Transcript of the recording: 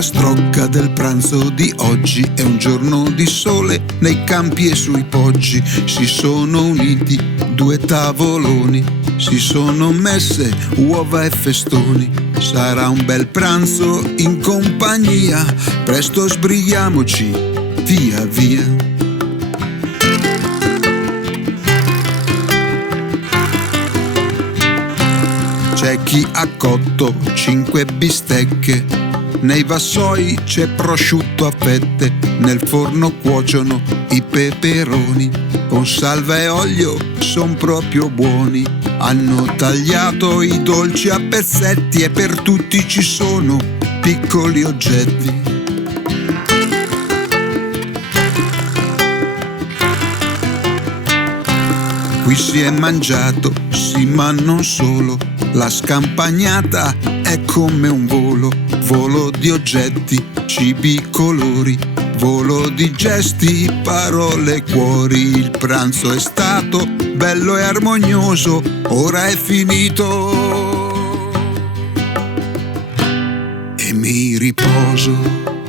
filastrocca del pranzo di oggi. È un giorno di sole nei campi e sui poggi. Si sono uniti due tavoloni, si sono messe uova e festoni. Sarà un bel pranzo in compagnia, presto sbrighiamoci, via via. C'è chi ha cotto 5 bistecche, nei vassoi c'è prosciutto a fette, nel forno cuociono i peperoni, con salva e olio son proprio buoni. Hanno tagliato i dolci a pezzetti e per tutti ci sono piccoli oggetti. Qui si è mangiato, sì, ma non solo. La scampagnata è come un volo, volo di oggetti, cibi, colori, volo di gesti, parole, cuori. Il pranzo è stato bello e armonioso, ora è finito e mi riposo.